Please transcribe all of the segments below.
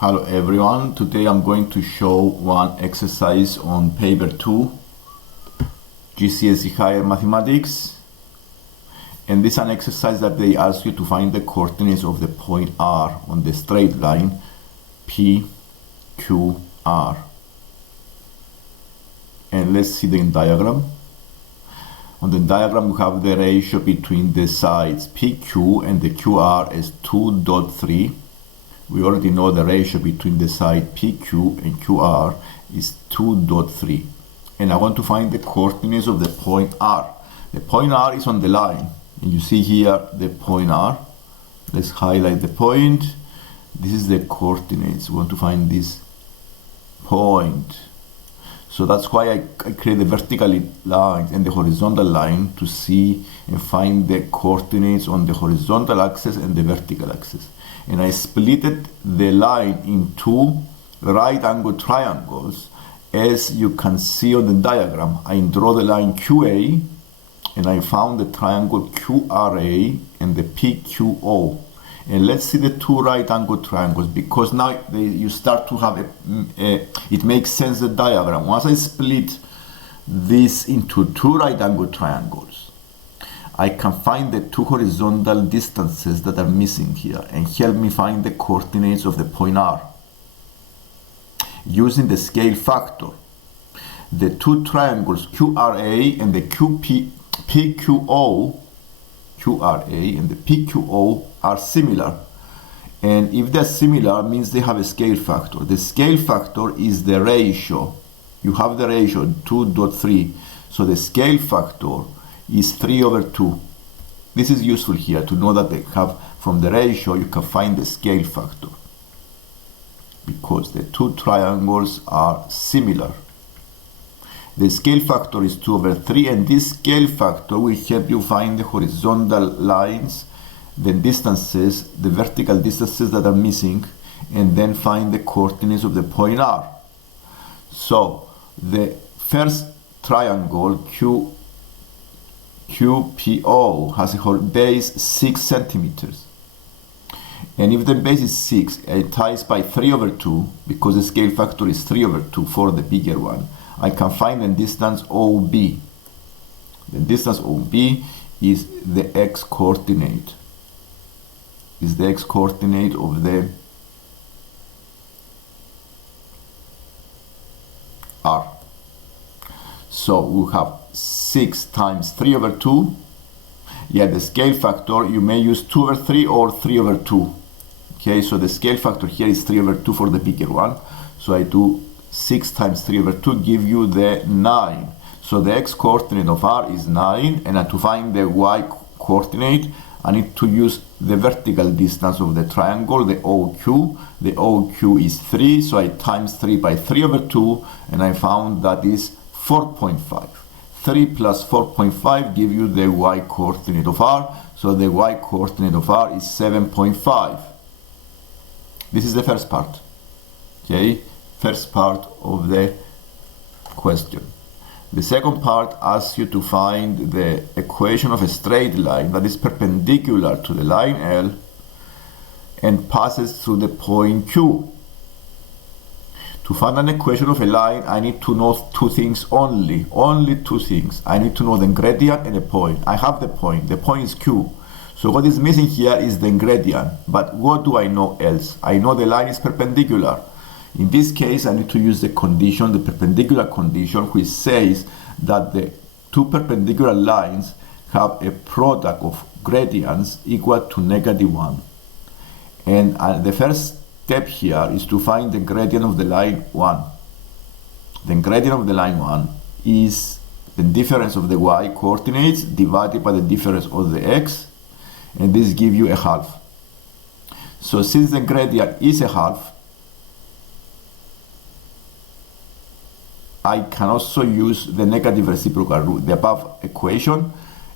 Hello everyone, today I'm going to show one exercise on paper 2, GCSE Higher Mathematics. And this is an exercise that they ask you to find the coordinates of the point R on the straight line P, Q, R. And let's see the diagram. On the diagram we have the ratio between the sides PQ and the QR as 2.3. We already know the ratio between the side PQ and QR is 2.3. And I want to find the coordinates of the point R. The point R is on the line. And you see here the point R. Let's highlight the point. This is the coordinates. We want to find this point. So that's why I create the vertical line and the horizontal line to see and find the coordinates on the horizontal axis and the vertical axis. And I splitted the line in two right angle triangles. As you can see on the diagram, I draw the line QA and I found the triangle QRA and the PQO. And let's see the two right angle triangles, because now you start to have it makes sense, the diagram. Once I split this into two right angle triangles, I can find the two horizontal distances that are missing here and help me find the coordinates of the point R. Using the scale factor, the two triangles QRA and the PQO, QRA and the PQO are similar. And if they're similar, means they have a scale factor. The scale factor is the ratio. You have the ratio 2.3. So the scale factor is 3/2. This is useful here to know that they have, from the ratio, you can find the scale factor, because the two triangles are similar. The scale factor is 2/3, and this scale factor will help you find the horizontal lines, the distances, the vertical distances that are missing, and then find the coordinates of the point R. So the first triangle QPO has a base 6 centimeters. And if the base is 6, it ties by 3/2, because the scale factor is 3/2 for the bigger one. I can find the distance OB. The distance OB is the x coordinate. Is the x coordinate of the R. So we have 6 times 3/2. Yeah, the scale factor, you may use 2/3 or 3/2. Okay, so the scale factor here is 3/2 for the bigger one. So I do 6 times 3/2 give you the 9. So the x coordinate of R is 9, and to find the y coordinate, I need to use the vertical distance of the triangle, the OQ. The OQ is 3, so I times 3 by 3/2, and I found that is 4.5. 3 plus 4.5 give you the y coordinate of R. So the y coordinate of R is 7.5. This is the first part. Okay, first part of the question. The second part asks you to find the equation of a straight line that is perpendicular to the line L and passes through the point Q. To find an equation of a line, I need to know two things only two things. I need to know the gradient and the point. I have the point is Q. So what is missing here is the gradient. But what do I know else? I know the line is perpendicular. In this case, I need to use the condition, the perpendicular condition, which says that the two perpendicular lines have a product of gradients equal to -1. And the first step here is to find the gradient of the line 1. The gradient of the line 1 is the difference of the y coordinates divided by the difference of the x, and this gives you a half. So since the gradient is a half, I can also use the negative reciprocal rule, the above equation,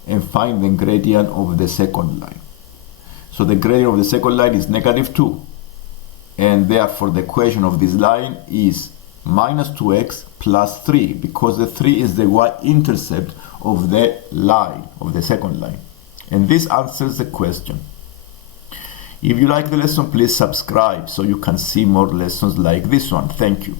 and find the gradient of the second line. So the gradient of the second line is -2. And therefore the equation of this line is -2x plus 3, because the 3 is the y-intercept of the line, of the second line. And this answers the question. If you like the lesson, please subscribe so you can see more lessons like this one. Thank you.